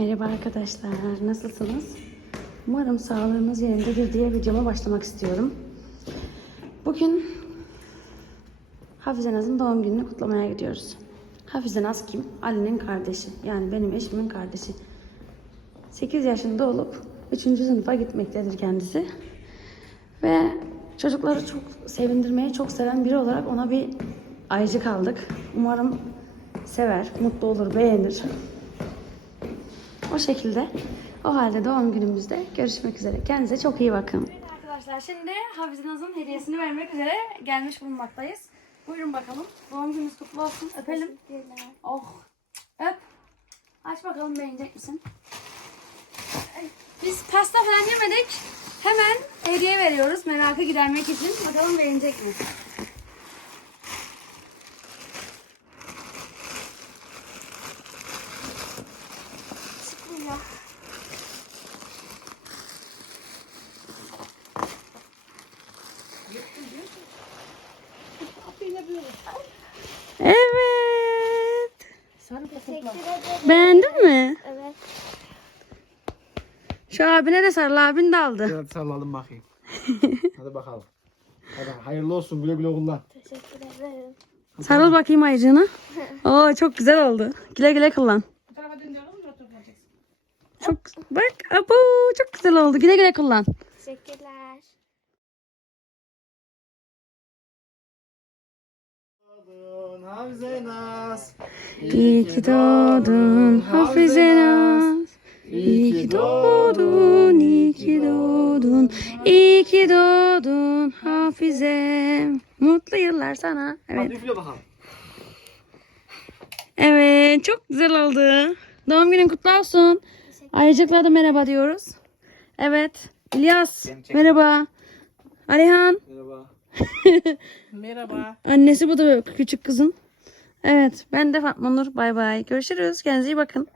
Merhaba arkadaşlar, nasılsınız? Umarım sağlığınız yerindedir diye videoma başlamak istiyorum. Bugün Hafize Naz'ın doğum gününü kutlamaya gidiyoruz. Hafize Naz kim? Ali'nin kardeşi. Yani benim eşimin kardeşi. 8 yaşında olup 3. sınıfa gitmektedir kendisi. Ve çocukları çok sevindirmeyi çok seven biri olarak ona bir ayıcık aldık. Umarım sever, mutlu olur, beğenir. O şekilde. O halde doğum günümüzde görüşmek üzere. Kendinize çok iyi bakın. Arkadaşlar şimdi Hafize Naz'ın hediyesini vermek üzere gelmiş bulunmaktayız. Buyurun bakalım. Doğum gününüz kutlu olsun. Öpelim. Oh. Öp. Aç bakalım beğenecek misin? Biz pasta falan yemedik. Hemen hediye veriyoruz merakı gidermek için. Bakalım beğenecek mi? Evet. Beğendin mi? Evet. Şu abine de sarıl abin de aldı. Hadi sallalım bakayım. Hadi bakalım. Hadi hayırlı olsun güle güle kullan. Teşekkür ederim. Sarıl bakayım ayıcığına. Oo çok güzel oldu. Güle güle kullan. Çok bak abo çok güzel oldu. Güle güle kullan. Teşekkürler. İyi ki doğdun Hafize Naz. İyi ki doğdun, iyi ki doğdun, iyi ki doğdun Hafize. Mutlu yıllar sana. Evet. Hadi üfle bakalım. Evet, çok güzel oldu. Doğum günün kutlu olsun. Ayıcıkla da merhaba diyoruz. Evet, İlyas merhaba. Alihan, Merhaba. Merhaba. annesi bu da küçük kızın. Evet, ben de Fatma Nur. Bay bay. Görüşürüz. Kendinize iyi bakın.